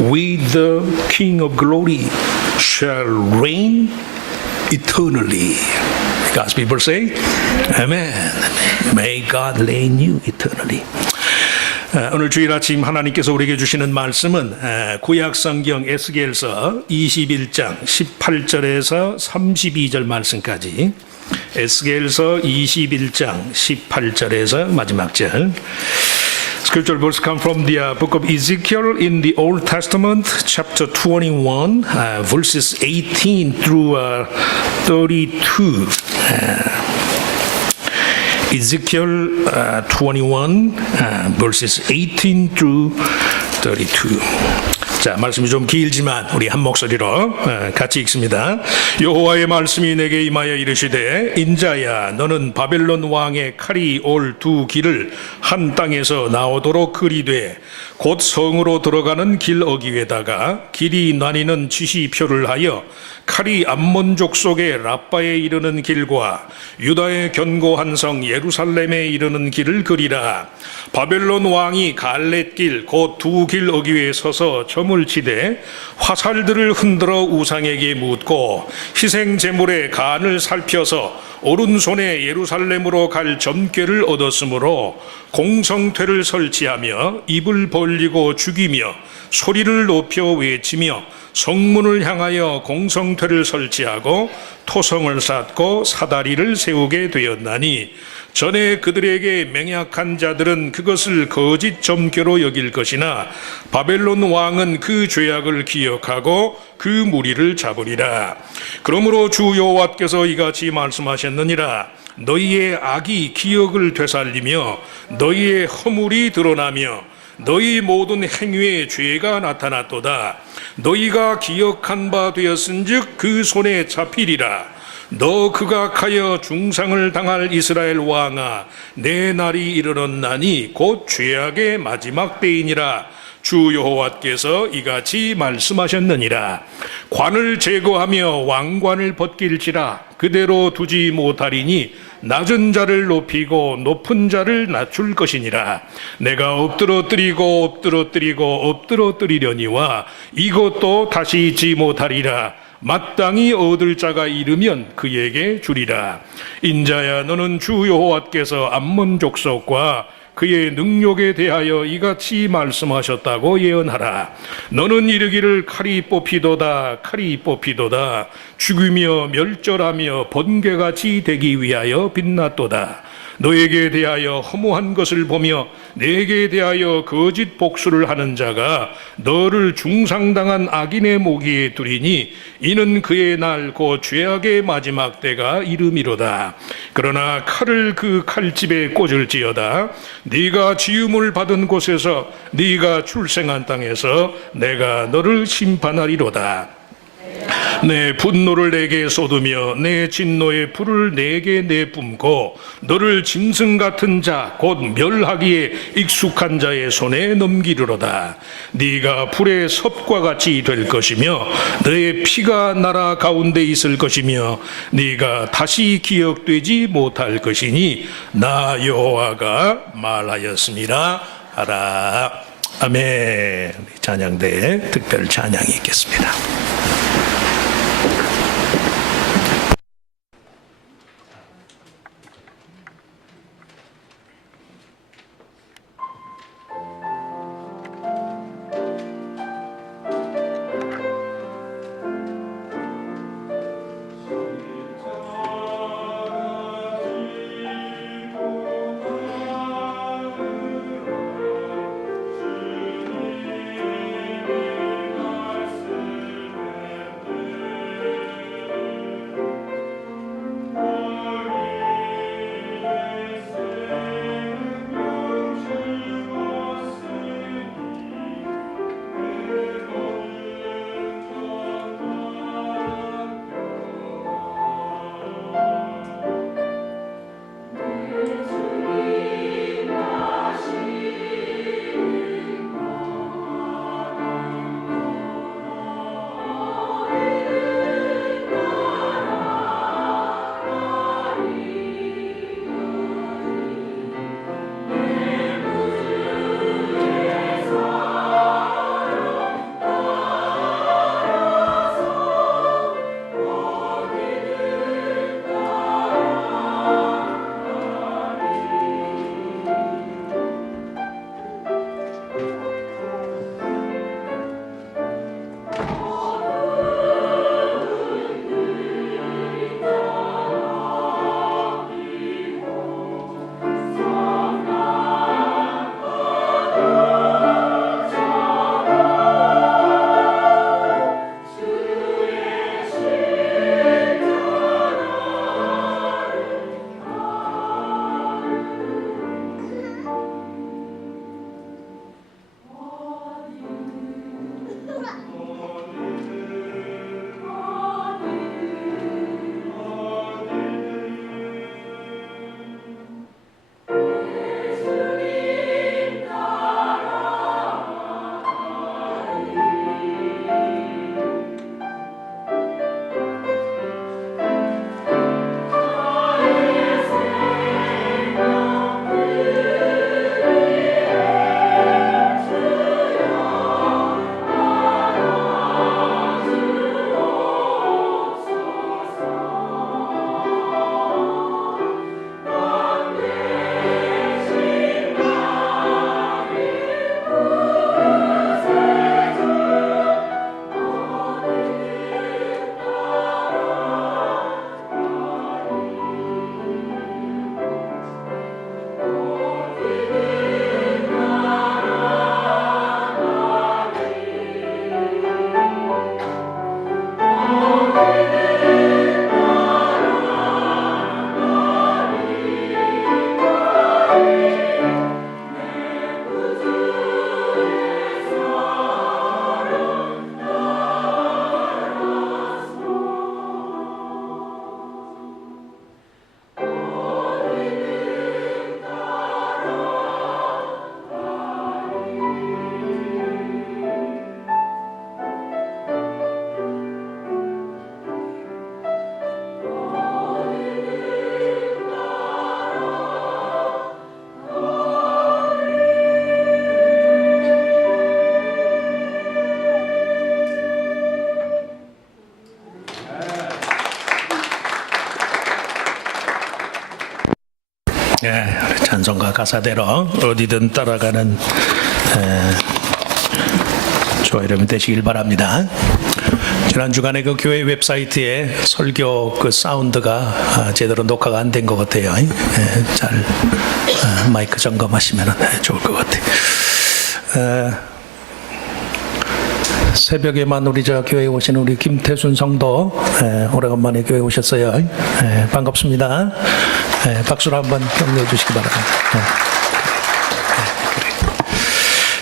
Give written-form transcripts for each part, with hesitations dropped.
with the King of Glory shall reign eternally. God's people say, Amen. May God reign you eternally. 오늘 주일 아침 하나님께서 우리에게 주시는 말씀은 구약 성경 에스겔서 21장 18절에서 32절 말씀까지, 에스겔서 21장 18절에서 마지막 절. Scripture verse come from the book of Ezekiel in the Old Testament, chapter 21, verses 18 through 32. Ezekiel 21, verses 18 through 32. 자, 말씀이 좀 길지만 우리 한 목소리로 같이 읽습니다. 여호와의 말씀이 내게 임하여 이르시되, 인자야, 너는 바벨론 왕의 칼이 올 두 길을 한 땅에서 나오도록 그리되 곧 성으로 들어가는 길 어귀에다가 길이 나뉘는 지시표를 하여 칼이 암몬 족속의 라빠에 이르는 길과 유다의 견고한 성 예루살렘에 이르는 길을 그리라. 바벨론 왕이 갈렛길 곧 두 길 어귀에 서서 점을 치되 화살들을 흔들어 우상에게 묻고 희생 제물의 간을 살펴서 오른손에 예루살렘으로 갈 점괘를 얻었으므로 공성퇴를 설치하며 입을 벌리고 죽이며 소리를 높여 외치며 성문을 향하여 공성퇴를 설치하고 토성을 쌓고 사다리를 세우게 되었나니, 전에 그들에게 맹약한 자들은 그것을 거짓 점괘로 여길 것이나 바벨론 왕은 그 죄악을 기억하고 그 무리를 잡으리라. 그러므로 주 여호와께서 이같이 말씀하셨느니라. 너희의 악이 기억을 되살리며 너희의 허물이 드러나며 너희 모든 행위의 죄가 나타났도다. 너희가 기억한 바 되었은즉 그 손에 잡히리라. 너 극악하여 중상을 당할 이스라엘 왕아, 내 날이 이르렀나니 곧 죄악의 마지막 때이니라. 주 여호와께서 이같이 말씀하셨느니라. 관을 제거하며 왕관을 벗길지라. 그대로 두지 못하리니 낮은 자를 높이고 높은 자를 낮출 것이니라. 내가 엎드러뜨리려니와 이것도 다시 잊지 못하리라. 마땅히 얻을 자가 이르면 그에게 주리라. 인자야, 너는 주 여호와께서 암몬 족속과 그의 능력에 대하여 이같이 말씀하셨다고 예언하라. 너는 이르기를 칼이 뽑히도다, 칼이 뽑히도다. 죽이며 멸절하며 번개같이 되기 위하여 빛났도다. 너에게 대하여 허무한 것을 보며 내게 대하여 거짓 복수를 하는 자가 너를 중상당한 악인의 모기에 두리니 이는 그의 날 곧 죄악의 마지막 때가 이름이로다. 그러나 칼을 그 칼집에 꽂을지어다. 네가 지음을 받은 곳에서 네가 출생한 땅에서 내가 너를 심판하리로다. 내 분노를 내게 쏟으며 내 진노의 불을 내게 내뿜고 너를 짐승 같은 자 곧 멸하기에 익숙한 자의 손에 넘기리로다. 네가 불의 섭과 같이 될 것이며 너의 피가 나라 가운데 있을 것이며 네가 다시 기억되지 못할 것이니 나 여호와가 말하였습니다 하라. 아멘. 찬양대에 특별 찬양이 있겠습니다. 찬송가 가사대로 어디든 따라가는 저와 여러분 되시길 바랍니다. 지난 주간에 그 교회 웹사이트에 설교 그 사운드가 제대로 녹화가 안 된 것 같아요. 잘 마이크 점검하시면 좋을 것 같아요. 새벽에만 우리 저 교회에 오신 우리 김태순 성도 오래간만에 교회에 오셨어요. 반갑습니다. 박수로 한번 격려해 주시기 바랍니다.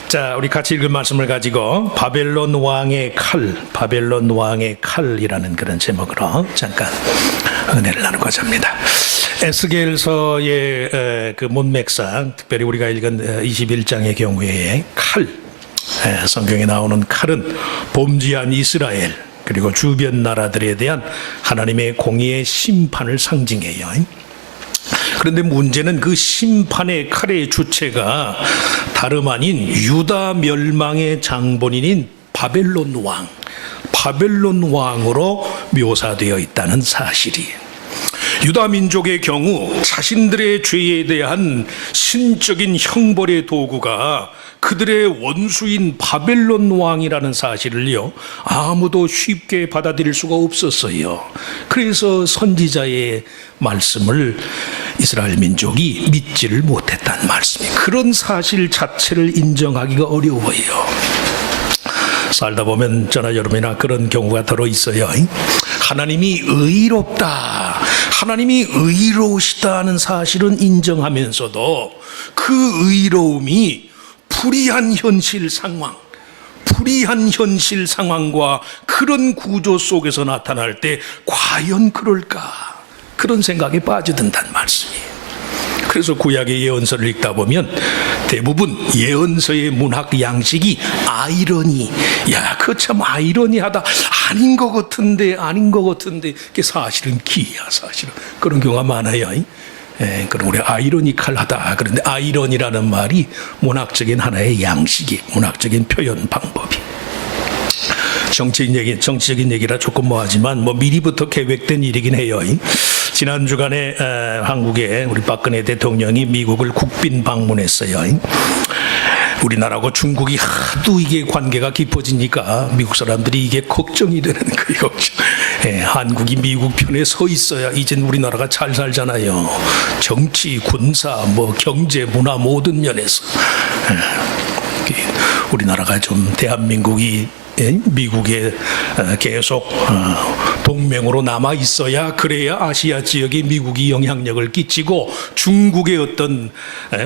자, 우리 같이 읽은 말씀을 가지고 바벨론 왕의 칼이라는 그런 제목으로 잠깐 은혜를 나누고자 합니다. 에스겔서의 그 문맥상, 특별히 우리가 읽은 21장의 경우에 칼, 성경에 나오는 칼은 범죄한 이스라엘 그리고 주변 나라들에 대한 하나님의 공의의 심판을 상징해요. 그런데 문제는 그 심판의 칼의 주체가 다름 아닌 유다 멸망의 장본인인 바벨론 왕으로 묘사되어 있다는 사실이에요. 유다 민족의 경우 자신들의 죄에 대한 신적인 형벌의 도구가 그들의 원수인 바벨론 왕이라는 사실을요, 아무도 쉽게 받아들일 수가 없었어요. 그래서 선지자의 말씀을 이스라엘 민족이 믿지를 못했다는 말씀이에요. 그런 사실 자체를 인정하기가 어려워요. 살다 보면 저나 여러분이나 그런 경우가 들어 있어요. 하나님이 의롭다, 하나님이 의로우시다는 사실은 인정하면서도 그 의로움이 불의한 현실 상황과 그런 구조 속에서 나타날 때 과연 그럴까? 그런 생각에 빠져든다는 말씀이에요. 그래서 구약의 예언서를 읽다 보면 대부분 예언서의 문학 양식이 아이러니, 야, 그거 참 아이러니하다, 아닌 것 같은데, 그게 사실은 기야, 사실은. 그런 경우가 많아요. 그럼 우리 아이러니컬하다. 그런데 아이러니라는 말이 문학적인 하나의 양식이, 문학적인 표현 방법이. 정치적인 얘기라 조금 뭐하지만 미리부터 계획된 일이긴 해요. 지난 주간에 한국에 우리 박근혜 대통령이 미국을 국빈 방문했어요. 우리나라하고 중국이 하도 이게 관계가 깊어지니까 미국 사람들이 이게 걱정이 되는 거예요. 한국이 미국 편에 서 있어야 이젠 우리나라가 잘 살잖아요. 정치, 군사, 경제, 문화 모든 면에서 우리나라가 좀 대한민국이 미국에 계속 동맹으로 남아 있어야, 그래야 아시아 지역에 미국이 영향력을 끼치고 중국의 어떤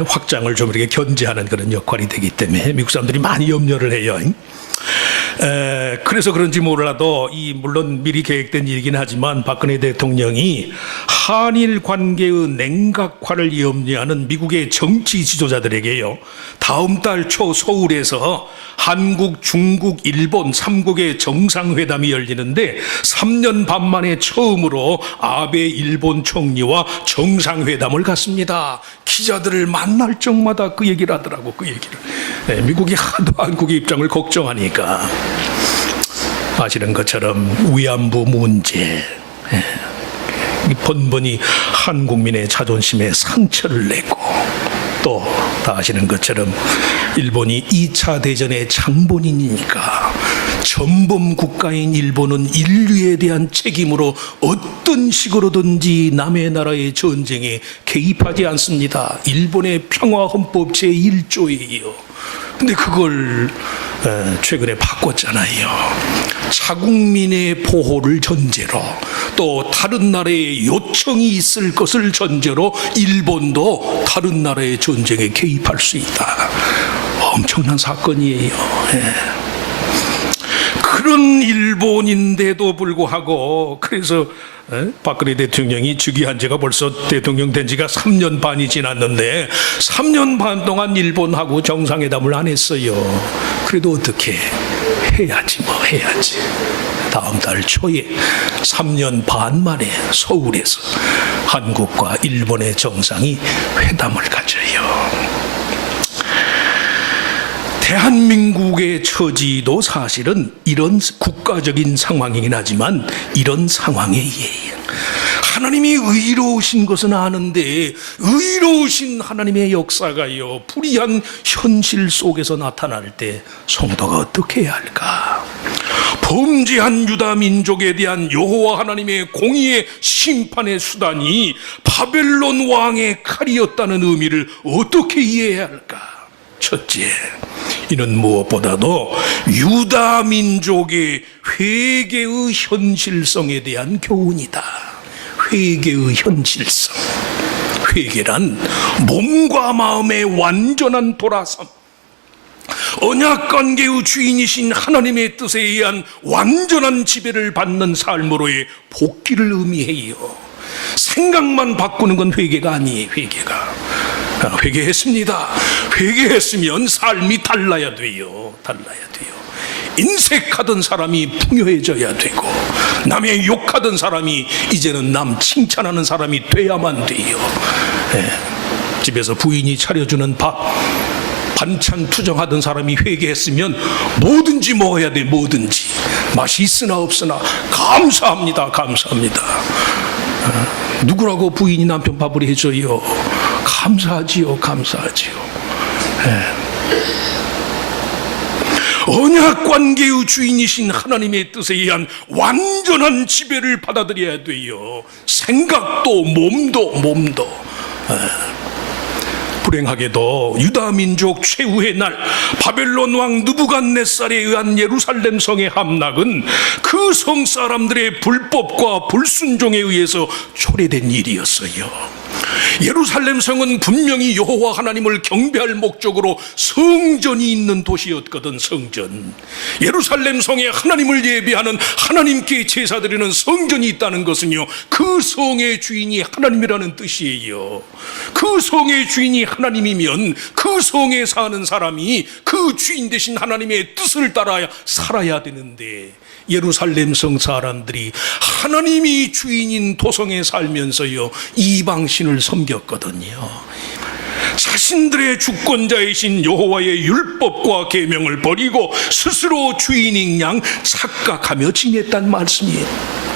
확장을 좀 이렇게 견제하는 그런 역할이 되기 때문에 미국 사람들이 많이 염려를 해요. 그래서 그런지 몰라도 물론 미리 계획된 일이긴 하지만 박근혜 대통령이 한일 관계의 냉각화를 염려하는 미국의 정치 지도자들에게요, 다음 달 초 서울에서 한국, 중국, 일본 3국의 정상회담이 열리는데 3년 반 만에 처음으로 아베 일본 총리와 정상회담을 갖습니다. 기자들을 만날 적마다 그 얘기를 하더라고. 그 얘기를. 미국이 하도 한국의 입장을 걱정하니까 아시는 것처럼 위안부 문제, 번번이 한국민의 자존심에 상처를 내고, 또 다 아시는 것처럼 일본이 2차 대전의 장본인이니까 전범 국가인 일본은 인류에 대한 책임으로 어떤 식으로든지 남의 나라의 전쟁에 개입하지 않습니다. 일본의 평화헌법 제1조예요. 근데 그걸 최근에 바꿨잖아요. 자국민의 보호를 전제로, 또 다른 나라의 요청이 있을 것을 전제로 일본도 다른 나라의 전쟁에 개입할 수 있다. 엄청난 사건이에요. 그런 일본인데도 불구하고, 그래서 박근혜 대통령이 즉위한 지가 벌써 대통령 된 지가 3년 반이 지났는데 3년 반 동안 일본하고 정상회담을 안 했어요. 그래도 어떻게 해야지. 다음 달 초에 3년 반 만에 서울에서 한국과 일본의 정상이 회담을 가져요. 대한민국의 처지도 사실은 이런 국가적인 상황이긴 하지만 이런 상황에 의해 하나님이 의로우신 것은 아는데 의로우신 하나님의 역사가요 불의한 현실 속에서 나타날 때 성도가 어떻게 해야 할까? 범죄한 유다 민족에 대한 여호와 하나님의 공의의 심판의 수단이 바벨론 왕의 칼이었다는 의미를 어떻게 이해해야 할까? 첫째, 이는 무엇보다도 유다 민족의 회개의 현실성에 대한 교훈이다. 회개의 현실성. 회개란 몸과 마음의 완전한 돌아섬, 언약관계의 주인이신 하나님의 뜻에 의한 완전한 지배를 받는 삶으로의 복귀를 의미해요. 생각만 바꾸는 건 회개가 아니에요. 회개했습니다. 회개했으면 삶이 달라야 돼요. 인색하던 사람이 풍요해져야 되고, 남의 욕하던 사람이 이제는 남 칭찬하는 사람이 돼야만 돼요. 집에서 부인이 차려주는 밥, 반찬 투정하던 사람이 회개했으면 뭐든지 먹어야 돼. 뭐든지 맛이 있으나 없으나 감사합니다. 누구라고 부인이 남편 밥을 해줘요? 감사하지요. 언약관계의 주인이신 하나님의 뜻에 의한 완전한 지배를 받아들여야 돼요. 생각도 몸도. 불행하게도 유다 민족 최후의 날 바벨론 왕 느부갓네살에 의한 예루살렘 성의 함락은 그 성 사람들의 불법과 불순종에 의해서 초래된 일이었어요. 예루살렘 성은 분명히 여호와 하나님을 경배할 목적으로 성전이 있는 도시였거든. 성전. 예루살렘 성에 하나님을 예배하는, 하나님께 제사드리는 성전이 있다는 것은요, 그 성의 주인이 하나님이라는 뜻이에요. 그 성의 주인이 하나님이면 그 성에 사는 사람이 그 주인 되신 하나님의 뜻을 따라 살아야 되는데, 예루살렘 성 사람들이 하나님이 주인인 도성에 살면서요 이방신을 섬겼거든요. 자신들의 주권자이신 여호와의 율법과 계명을 버리고 스스로 주인인 양 착각하며 지냈단 말씀이에요.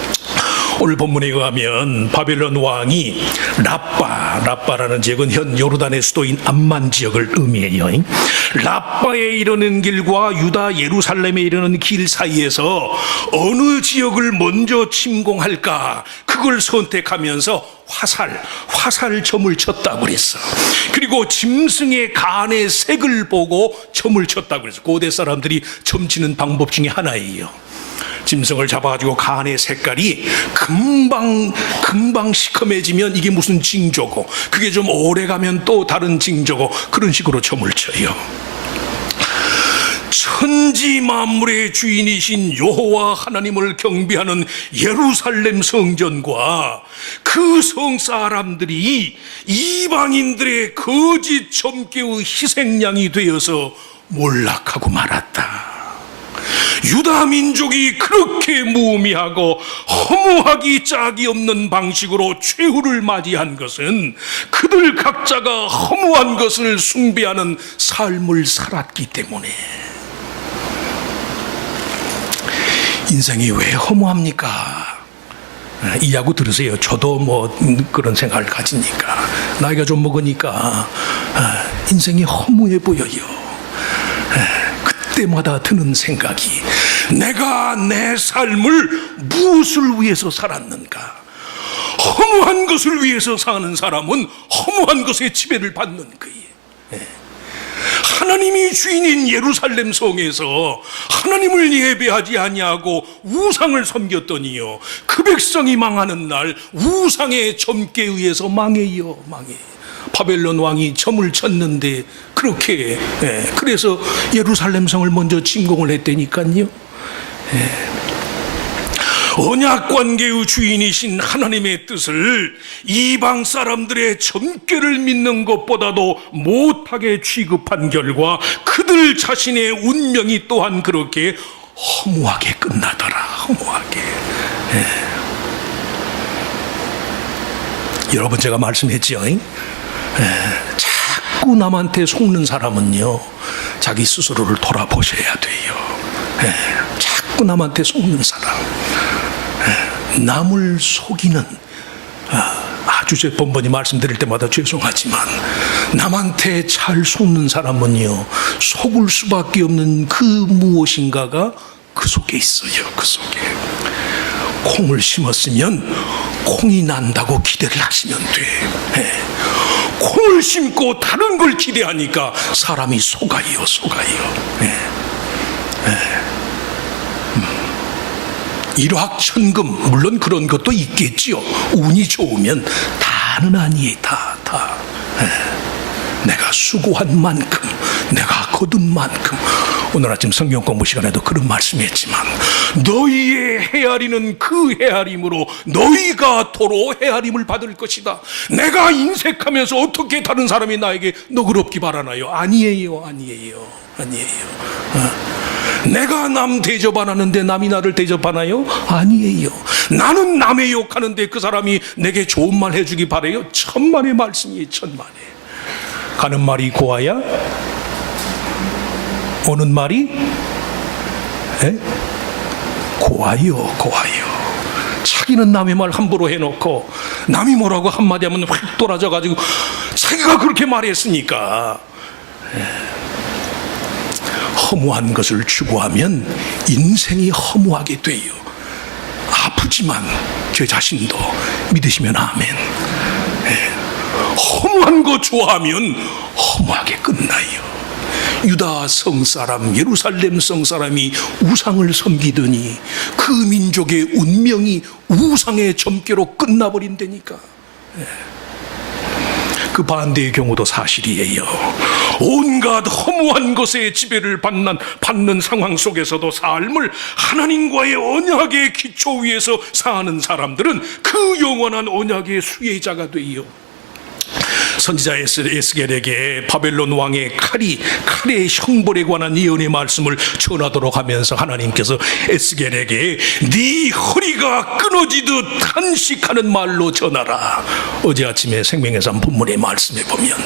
오늘 본문에 의하면 바벨론 왕이 라빠라는 지역은 현 요르단의 수도인 암만 지역을 의미해요. 라빠에 이르는 길과 유다 예루살렘에 이르는 길 사이에서 어느 지역을 먼저 침공할까, 그걸 선택하면서 화살점을 쳤다고 그랬어. 그리고 짐승의 간의 색을 보고 점을 쳤다고 그랬어. 고대 사람들이 점치는 방법 중에 하나예요. 짐승을 잡아가지고 간의 색깔이 금방 시커매지면 이게 무슨 징조고, 그게 좀 오래가면 또 다른 징조고, 그런 식으로 점을 쳐요. 천지 만물의 주인이신 여호와 하나님을 경배하는 예루살렘 성전과 그 성 사람들이 이방인들의 거짓 점괘의 희생양이 되어서 몰락하고 말았다. 유다 민족이 그렇게 무의미하고 허무하기 짝이 없는 방식으로 최후를 맞이한 것은 그들 각자가 허무한 것을 숭배하는 삶을 살았기 때문에. 인생이 왜 허무합니까? 이 이야기 들으세요. 저도 그런 생각을 가지니까, 나이가 좀 먹으니까 인생이 허무해 보여요. 그때마다 드는 생각이, 내가 내 삶을 무엇을 위해서 살았는가? 허무한 것을 위해서 사는 사람은 허무한 것의 지배를 받는 거예요. 하나님이 주인인 예루살렘 성에서 하나님을 예배하지 아니하고 우상을 섬겼더니요, 그 백성이 망하는 날 우상의 점괘에 의해서 망해요. 바벨론 왕이 점을 쳤는데 그렇게, 그래서 예루살렘 성을 먼저 침공을 했다니까요. 언약관계의 주인이신 하나님의 뜻을 이방 사람들의 점괘를 믿는 것보다도 못하게 취급한 결과 그들 자신의 운명이 또한 그렇게 허무하게 끝나더라. 허무하게. 여러분, 제가 말씀했죠. 자꾸 남한테 속는 사람은요, 자기 스스로를 돌아보셔야 돼요. 자꾸 남한테 속는 사람, 남을 속이는 아주 제 번번이 말씀드릴 때마다 죄송하지만 남한테 잘 속는 사람은요, 속을 수밖에 없는 그 무엇인가가 그 속에 있어요. 그 속에. 콩을 심었으면 콩이 난다고 기대를 하시면 돼. 예. 콩을 심고 다른 걸 기대하니까 사람이 속아요. 예. 일확천금, 물론 그런 것도 있겠지요. 운이 좋으면 다는 아니에요. 다. 내가 수고한 만큼, 내가 거둔 만큼. 오늘 아침 성경 공부 시간에도 그런 말씀했지만, 너희의 헤아리는 그 헤아림으로 너희가 도로 헤아림을 받을 것이다. 내가 인색하면서 어떻게 다른 사람이 나에게 너그럽기 바라나요? 아니에요. 내가 남 대접 안 하는데 남이 나를 대접하나요? 아니에요. 나는 남의 욕하는데 그 사람이 내게 좋은 말 해주기 바래요? 천만의 말씀이에요. 천만의. 가는 말이 고와야 오는 말이 고와요. 자기는 남의 말 함부로 해놓고 남이 뭐라고 한마디 하면 확 돌아져가지고 자기가 그렇게 말했으니까. 허무한 것을 추구하면 인생이 허무하게 돼요. 아프지만 제 자신도 믿으시면 아멘. 허무한 거 좋아하면 허무하게 끝나요. 유다 성사람, 예루살렘 성사람이 우상을 섬기더니 그 민족의 운명이 우상의 점괘로 끝나버린다니까. 그 반대의 경우도 사실이에요. 온갖 허무한 것에 지배를 받는 상황 속에서도 삶을 하나님과의 언약의 기초 위에서 사는 사람들은 그 영원한 언약의 수혜자가 돼요. 선지자 에스겔에게 바벨론 왕의 칼의 형벌에 관한 예언의 말씀을 전하도록 하면서 하나님께서 에스겔에게 네 허리가 끊어지듯 탄식하는 말로 전하라. 어제 아침에 생명의 삶 본문의 말씀에 보면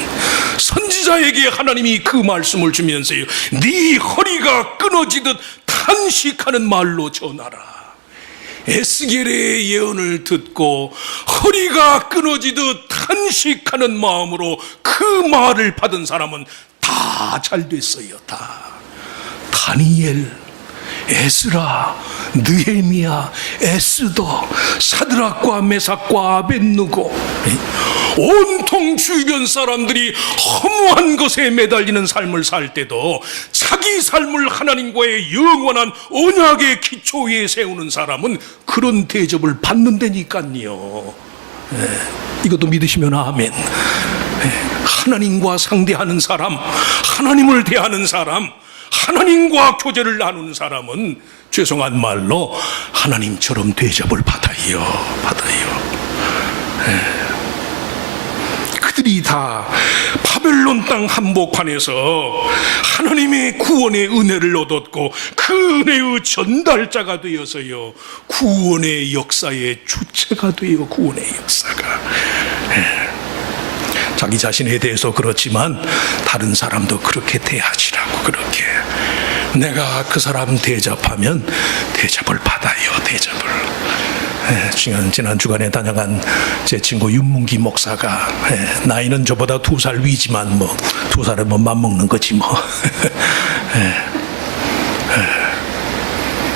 선지자에게 하나님이 그 말씀을 주면서요, 네 허리가 끊어지듯 탄식하는 말로 전하라. 에스겔의 예언을 듣고 허리가 끊어지듯 탄식하는 마음으로 그 말을 받은 사람은 다 잘 됐어요. 다. 다니엘, 에스라, 느헤미야, 에스더, 사드락과 메삭과 아벳느고, 온통 주변 사람들이 허무한 것에 매달리는 삶을 살 때도 자기 삶을 하나님과의 영원한 언약의 기초 위에 세우는 사람은 그런 대접을 받는다니까요. 이것도 믿으시면 아멘. 하나님과 상대하는 사람, 하나님을 대하는 사람, 하나님과 교제를 나누는 사람은 죄송한 말로 하나님처럼 대접을 받아요. 그들이 다 바벨론 땅 한복판에서 하나님의 구원의 은혜를 얻었고 그 은혜의 전달자가 되어서요, 구원의 역사의 주체가 돼요. 구원의 역사가. 자기 자신에 대해서 그렇지만 다른 사람도 그렇게 대하시라고. 그렇게 내가 그 사람 대접하면 대접을 받아요. 대접을. 지난 주간에 다녀간 제 친구 윤문기 목사가, 나이는 저보다 2살 위지만 뭐 2살은 뭐 맘먹는 거지 뭐.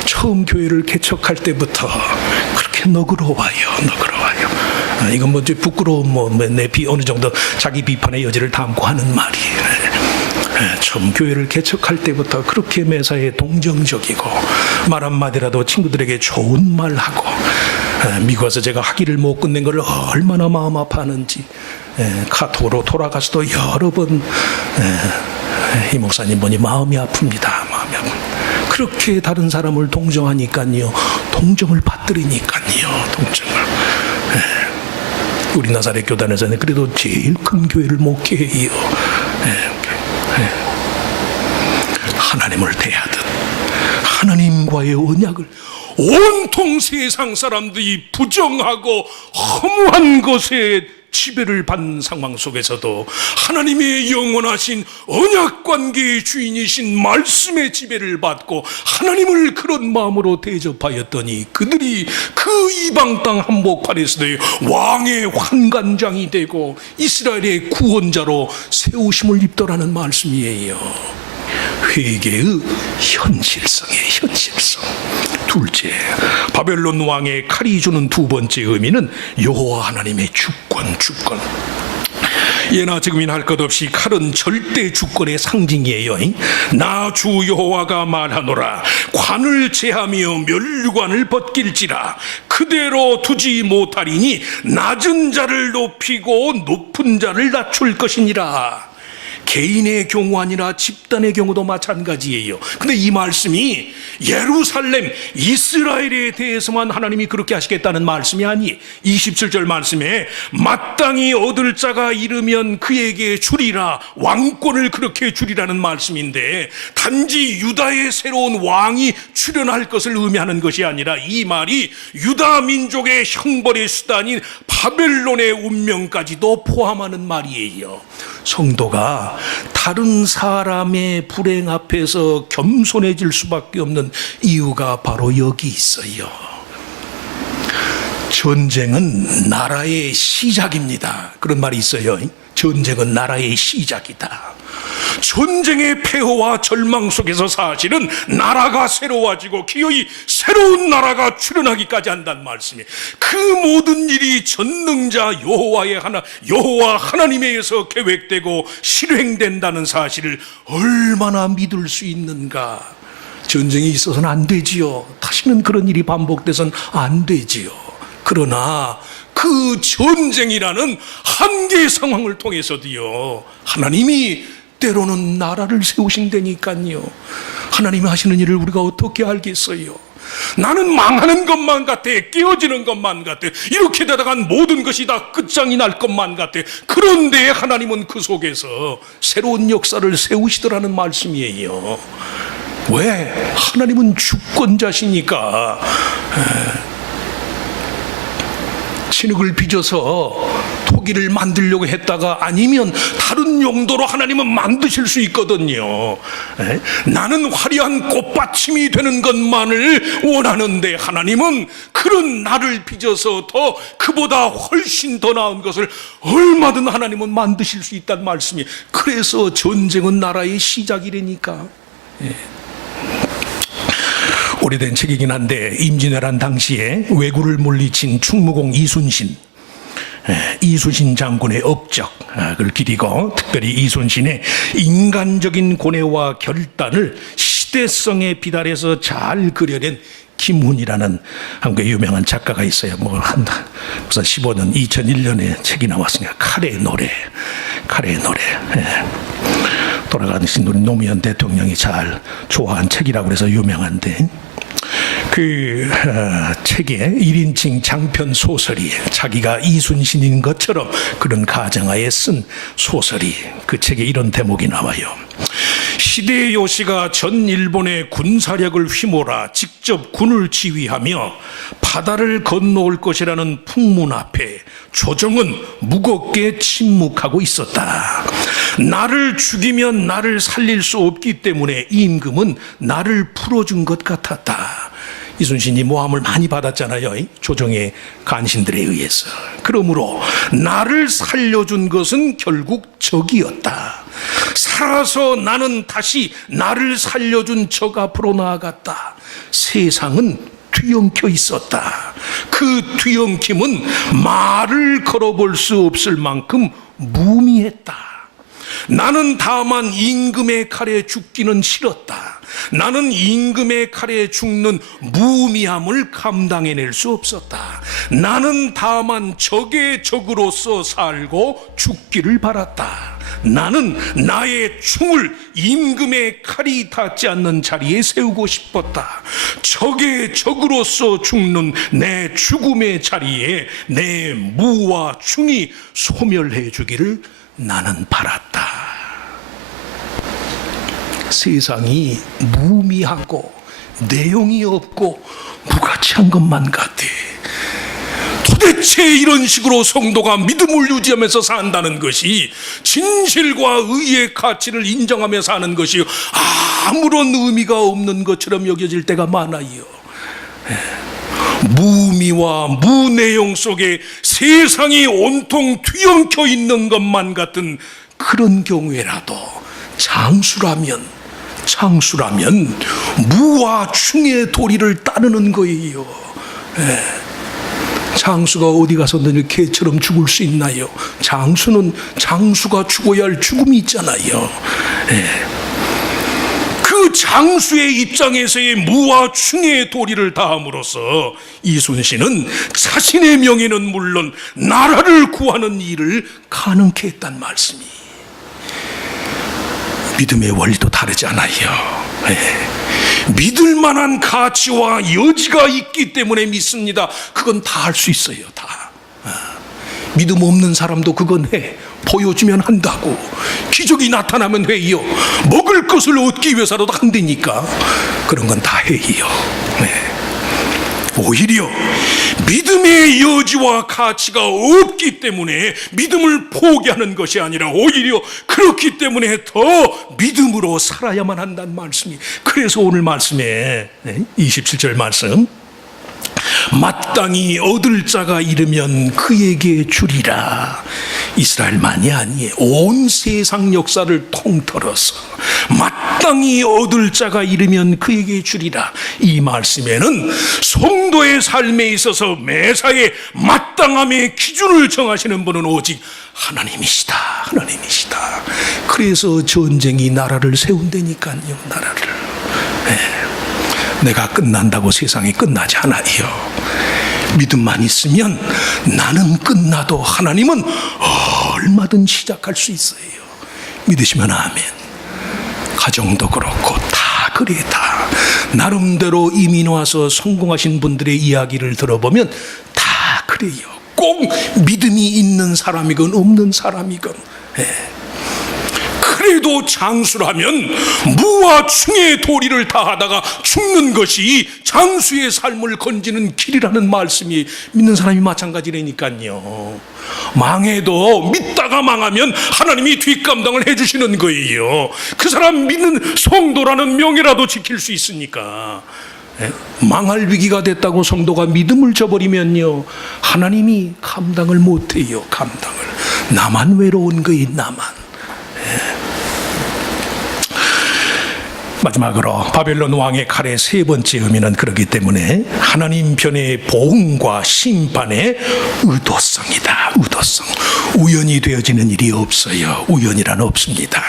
처음 교회를 개척할 때부터 그렇게 너그러워요. 이건 뭐 부끄러움, 어느 정도 자기 비판의 여지를 담고 하는 말이에요. 처음 교회를 개척할 때부터 그렇게 매사에 동정적이고 말 한마디라도 친구들에게 좋은 말하고, 미국 와서 제가 학위를 못 끝낸 걸 얼마나 마음 아파하는지 카톡으로 돌아가서도 여러 번 이 목사님 보니 마음이 아픕니다. 그렇게 다른 사람을 동정하니까요, 동정을 받들으니까요. 동정을. 우리 나사렛 교단에서는 그래도 제일 큰 교회를 목회해요. 하나님을 대하듯 하나님과의 언약을 온통 세상 사람들이 부정하고 허무한 것에 지배를 받는 상황 속에서도 하나님의 영원하신 언약관계의 주인이신 말씀의 지배를 받고 하나님을 그런 마음으로 대접하였더니 그들이 그 이방 땅 한복판에서도 왕의 환관장이 되고 이스라엘의 구원자로 세우심을 입더라는 말씀이에요. 회개의 현실성이에요. 현실성. 둘째, 바벨론 왕의 칼이 주는 두 번째 의미는 여호와 하나님의 주권. 예나 지금이나 할 것 없이 칼은 절대 주권의 상징이에요. 나 주 여호와가 말하노라. 관을 제하며 면류관을 벗길지라. 그대로 두지 못하리니 낮은 자를 높이고 높은 자를 낮출 것이니라. 개인의 경우 아니라 집단의 경우도 마찬가지예요. 근데 이 말씀이 예루살렘, 이스라엘에 대해서만 하나님이 그렇게 하시겠다는 말씀이 아니에요. 27절 말씀에 마땅히 얻을 자가 이르면 그에게 주리라, 왕권을 그렇게 주리라는 말씀인데 단지 유다의 새로운 왕이 출현할 것을 의미하는 것이 아니라 이 말이 유다 민족의 형벌의 수단인 바벨론의 운명까지도 포함하는 말이에요. 성도가 다른 사람의 불행 앞에서 겸손해질 수밖에 없는 이유가 바로 여기 있어요. 전쟁은 나라의 시작입니다. 그런 말이 있어요. 전쟁은 나라의 시작이다. 전쟁의 폐허와 절망 속에서 사실은 나라가 새로워지고 기어이 새로운 나라가 출현하기까지 한다는 말씀이에요. 그 모든 일이 전능자 여호와 하나님에 의해서 계획되고 실행된다는 사실을 얼마나 믿을 수 있는가. 전쟁이 있어서는 안 되지요. 다시는 그런 일이 반복돼서는 안 되지요. 그러나 그 전쟁이라는 한계 상황을 통해서도요, 하나님이 때로는 나라를 세우신다니까요. 하나님이 하시는 일을 우리가 어떻게 알겠어요? 나는 망하는 것만 같아, 깨어지는 것만 같아, 이렇게 되다간 모든 것이 다 끝장이 날 것만 같아. 그런데 하나님은 그 속에서 새로운 역사를 세우시더라는 말씀이에요. 왜? 하나님은 주권자시니까. 진흙을 빚어서 토기를 만들려고 했다가 아니면 다른 용도로 하나님은 만드실 수 있거든요. 나는 화려한 꽃받침이 되는 것만을 원하는데 하나님은 그런 나를 빚어서 더 그보다 훨씬 더 나은 것을 얼마든 하나님은 만드실 수 있다는 말씀이. 그래서 전쟁은 나라의 시작이라니까. 오래된 책이긴 한데 임진왜란 당시에 왜구를 물리친 충무공 이순신 장군의 업적을 기리고 특별히 이순신의 인간적인 고뇌와 결단을 시대성에 비달해서 잘 그려낸 김훈이라는 한국의 유명한 작가가 있어요. 무슨 15년 2001년에 책이 나왔으니까 칼의 노래. 돌아가신 우리 노무현 대통령이 잘 좋아한 책이라고 해서 유명한데, 그 책에 1인칭 장편 소설이 자기가 이순신인 것처럼 그런 가정하에 쓴 소설이, 그 책에 이런 대목이 나와요. 히데요시가 전 일본의 군사력을 휘몰아 직접 군을 지휘하며 바다를 건너올 것이라는 풍문 앞에 조정은 무겁게 침묵하고 있었다. 나를 죽이면 나를 살릴 수 없기 때문에 임금은 나를 풀어준 것 같았다. 이순신이 모함을 많이 받았잖아요. 조정의 간신들에 의해서. 그러므로 나를 살려준 것은 결국 적이었다. 살아서 나는 다시 나를 살려준 적 앞으로 나아갔다. 세상은 뒤엉켜 있었다. 그 뒤엉킴은 말을 걸어볼 수 없을 만큼 무미했다. 나는 다만 임금의 칼에 죽기는 싫었다. 나는 임금의 칼에 죽는 무미함을 감당해낼 수 없었다. 나는 다만 적의 적으로서 살고 죽기를 바랐다. 나는 나의 총을 임금의 칼이 닿지 않는 자리에 세우고 싶었다. 적의 적으로서 죽는 내 죽음의 자리에 내 무와 충이 소멸해 주기를 나는 바랐다. 세상이 무미하고 내용이 없고 무가치한 것만 같아. 도대체 이런 식으로 성도가 믿음을 유지하면서 산다는 것이, 진실과 의의 가치를 인정하며 사는 것이 아무런 의미가 없는 것처럼 여겨질 때가 많아요. 무의미와 무내용 속에 세상이 온통 뒤엉켜 있는 것만 같은 그런 경우에라도 장수라면 무와 충의 도리를 따르는 거예요. 장수가 어디 가서 늘 개처럼 죽을 수 있나요? 장수가 죽어야 할 죽음이 있잖아요. 그 장수의 입장에서의 무와 충의 도리를 다함으로써 이순신은 자신의 명예는 물론 나라를 구하는 일을 가능케 했단 말씀이, 믿음의 원리도 다르지 않아요. 믿을 만한 가치와 여지가 있기 때문에 믿습니다. 그건 다 할 수 있어요. 다. 믿음 없는 사람도 그건 해. 보여주면 한다고. 기적이 나타나면 해요. 먹을 것을 얻기 위해서라도 한다니까. 그런 건 다 해요. 오히려 믿음의 여지와 가치가 없기 때문에 믿음을 포기하는 것이 아니라 오히려 그렇기 때문에 더 믿음으로 살아야만 한다는 말씀이. 그래서 오늘 말씀에 27절 말씀, 마땅히 얻을 자가 이르면 그에게 주리라. 이스라엘만이 아니에요. 온 세상 역사를 통틀어서 마땅히 얻을 자가 이르면 그에게 주리라. 이 말씀에는 성도의 삶에 있어서 매사에 마땅함의 기준을 정하시는 분은 오직 하나님이시다. 그래서 전쟁이 나라를 세운다니까요. 나라를. 내가 끝난다고 세상이 끝나지 않아요. 믿음만 있으면 나는 끝나도 하나님은 얼마든 시작할 수 있어요. 믿으시면 아멘. 가정도 그렇고 다 그래. 다 나름대로 이민 와서 성공하신 분들의 이야기를 들어보면 다 그래요. 꼭 믿음이 있는 사람이건 없는 사람이건. 그래도 장수라면 무와 충의 도리를 다하다가 죽는 것이 장수의 삶을 건지는 길이라는 말씀이, 믿는 사람이 마찬가지라니까요. 망해도 믿다가 망하면 하나님이 뒷감당을 해주시는 거예요. 그 사람 믿는 성도라는 명예라도 지킬 수 있으니까. 망할 위기가 됐다고 성도가 믿음을 저버리면요, 하나님이 감당을 못해요. 감당을. 나만 외로운 거예요. 나만. 마지막으로 바벨론 왕의 칼의 세 번째 의미는 그렇기 때문에 하나님 편의 보응과 심판의 의도성이다. 의도성. 우연히 되어지는 일이 없어요. 우연이란 없습니다.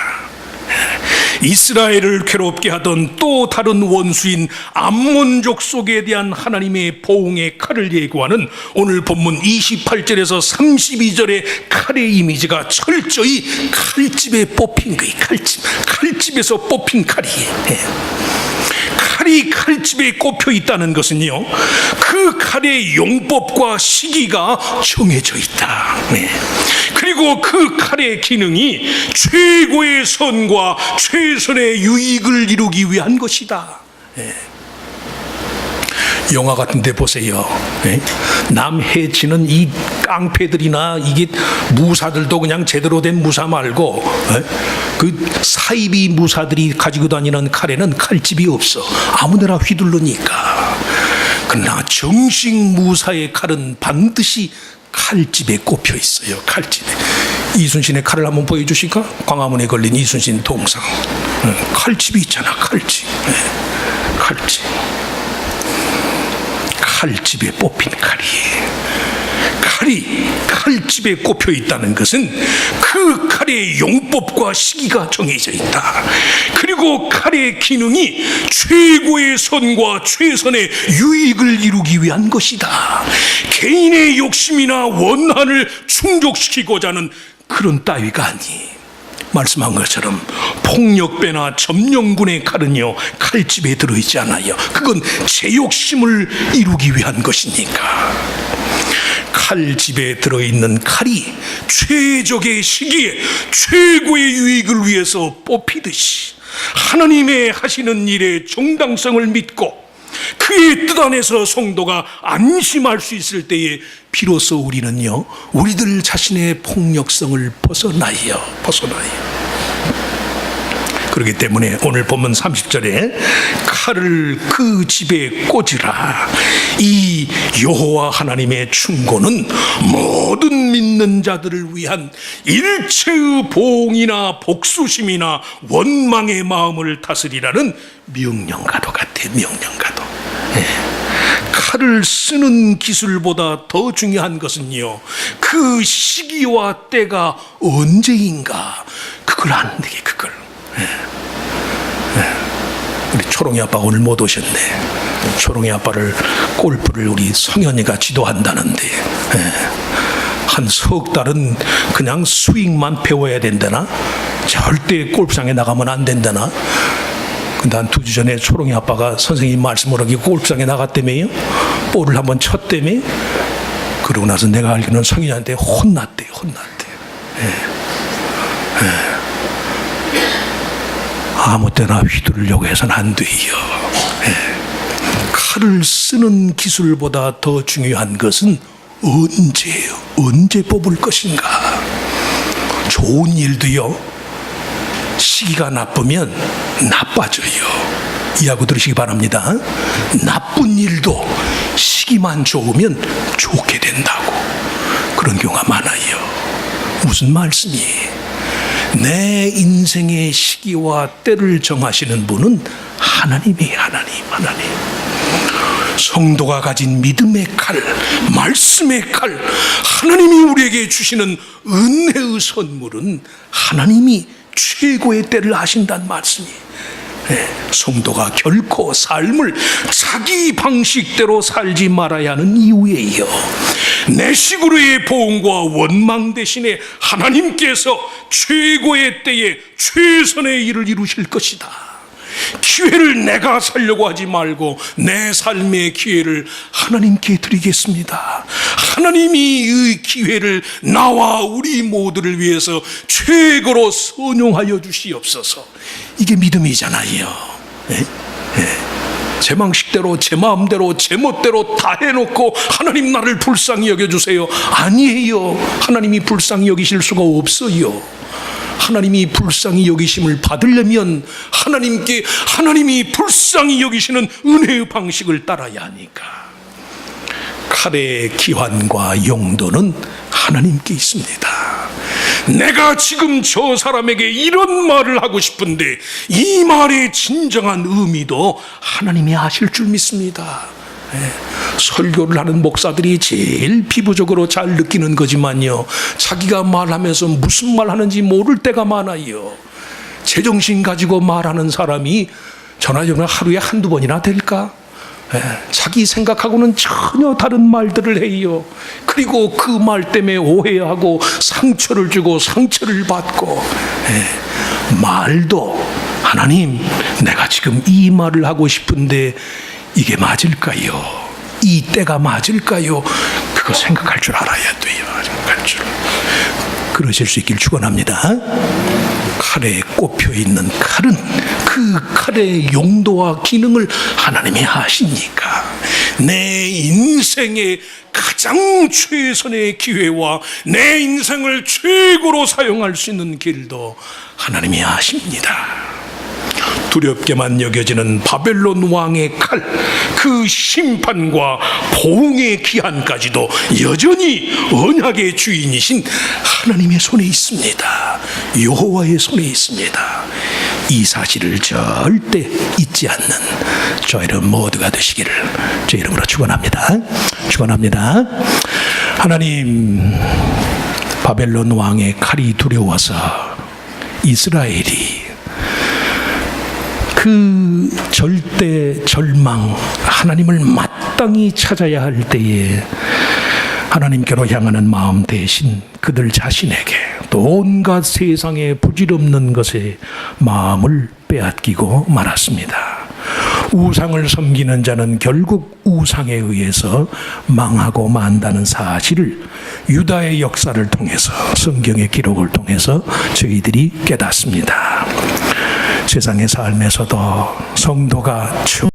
이스라엘을 괴롭게 하던 또 다른 원수인 암몬족 속에 대한 하나님의 보응의 칼을 예고하는 오늘 본문 28절에서 32절의 칼의 이미지가 철저히 칼집에 뽑힌 거예요. 칼집에서 뽑힌 칼이. 칼이 칼집에 꼽혀 있다는 것은요, 그 칼의 용법과 시기가 정해져 있다. 그리고 그 칼의 기능이 최고의 선과 최선의 유익을 이루기 위한 것이다. 영화 같은 데 보세요. 남 해치는 이 깡패들이나 이게 무사들도 그냥 제대로 된 무사 말고 그 사이비 무사들이 가지고 다니는 칼에는 칼집이 없어. 아무데나 휘둘르니까. 그러나 정식 무사의 칼은 반드시 칼집에 꼽혀 있어요. 칼집에. 이순신의 칼을 한번 보여주실까? 광화문에 걸린 이순신 동상. 칼집이 있잖아. 칼집. 칼집. 칼집에 뽑힌 칼이. 칼이 칼집에 꼽혀 있다는 것은 그 칼의 용법과 시기가 정해져 있다. 그리고 칼의 기능이 최고의 선과 최선의 유익을 이루기 위한 것이다. 개인의 욕심이나 원한을 충족시키고자 하는 그런 따위가 아니. 말씀한 것처럼 폭력배나 점령군의 칼은요, 칼집에 들어있지 않아요. 그건 제 욕심을 이루기 위한 것이니까. 칼집에 들어있는 칼이 최적의 시기에 최고의 유익을 위해서 뽑히듯이 하나님의 하시는 일의 정당성을 믿고 그 그의 뜻 안에서 성도가 안심할 수 있을 때에 비로소 우리는요, 우리들 자신의 폭력성을 벗어나요. 그렇기 때문에 오늘 본문 30절에 칼을 그 집에 꽂으라. 이 여호와 하나님의 충고는 모든 믿는 자들을 위한 일체의 보응이나 복수심이나 원망의 마음을 다스리라는 명령가도 같아. 명령가도. 칼을 쓰는 기술보다 더 중요한 것은요, 그 시기와 때가 언제인가, 그걸 아는 게 그걸. 우리 초롱이 아빠가 오늘 못 오셨네. 초롱이 아빠를 골프를 우리 성현이가 지도한다는데 한 석 달은 그냥 스윙만 배워야 된다나, 절대 골프장에 나가면 안 된다나. 근데 한 2주 전에 초롱이 아빠가 선생님 말씀을 하기 골프장에 나갔다며요. 볼을 한번 쳤다며. 그러고 나서 내가 알기로는 성현이한테 혼났대요. 아무 때나 휘두르려고 해서는 안 돼요. 칼을 쓰는 기술보다 더 중요한 것은 언제예요. 언제 뽑을 것인가. 좋은 일도요, 시기가 나쁘면 나빠져요. 이해하고 들으시기 바랍니다. 나쁜 일도 시기만 좋으면 좋게 된다고. 그런 경우가 많아요. 무슨 말씀이에요? 내 인생의 시기와 때를 정하시는 분은 하나님이에요. 하나님. 성도가 가진 믿음의 칼, 말씀의 칼, 하나님이 우리에게 주시는 은혜의 선물은 하나님이 최고의 때를 아신다는 말씀이에요. 성도가 결코 삶을 자기 방식대로 살지 말아야 하는 이유예요. 내 식으로의 보응과 원망 대신에 하나님께서 최고의 때에 최선의 일을 이루실 것이다. 기회를 내가 살려고 하지 말고 내 삶의 기회를 하나님께 드리겠습니다. 하나님이 이 기회를 나와 우리 모두를 위해서 최고로 선용하여 주시옵소서. 이게 믿음이잖아요. 제 방식대로, 제 마음대로, 제 멋대로 다 해놓고 하나님 나를 불쌍히 여겨주세요. 아니에요. 하나님이 불쌍히 여기실 수가 없어요. 하나님이 불쌍히 여기심을 받으려면 하나님이 불쌍히 여기시는 은혜의 방식을 따라야 하니까. 칼의 기환과 용도는 하나님께 있습니다. 내가 지금 저 사람에게 이런 말을 하고 싶은데 이 말의 진정한 의미도 하나님이 아실 줄 믿습니다. 설교를 하는 목사들이 제일 피부적으로 잘 느끼는 거지만요, 자기가 말하면서 무슨 말 하는지 모를 때가 많아요. 제정신 가지고 말하는 사람이 전화전화 하루에 한두 번이나 될까? 자기 생각하고는 전혀 다른 말들을 해요. 그리고 그 말 때문에 오해하고 상처를 주고 상처를 받고. 말도 하나님, 내가 지금 이 말을 하고 싶은데 이게 맞을까요? 이 때가 맞을까요? 그거 생각할 줄 알아야 돼요. 생각할 줄. 그러실 수 있길 축원합니다. 칼에 꼽혀 있는 칼은 그 칼의 용도와 기능을 하나님이 아시니까 내 인생의 가장 최선의 기회와 내 인생을 최고로 사용할 수 있는 길도 하나님이 아십니다. 두렵게만 여겨지는 바벨론 왕의 칼, 그 심판과 보응의 기한까지도 여전히 언약의 주인이신 하나님의 손에 있습니다. 여호와의 손에 있습니다. 이 사실을 절대 잊지 않는 저 여러분 모두가 되시기를 제 이름으로 축원합니다. 축원합니다. 하나님, 바벨론 왕의 칼이 두려워서 이스라엘이 그 절대 절망, 하나님을 마땅히 찾아야 할 때에 하나님께로 향하는 마음 대신 그들 자신에게 또 온갖 세상의 부질없는 것에 마음을 빼앗기고 말았습니다. 우상을 섬기는 자는 결국 우상에 의해서 망하고 만다는 사실을 유다의 역사를 통해서, 성경의 기록을 통해서 저희들이 깨닫습니다. 세상의 삶에서도 성도가 저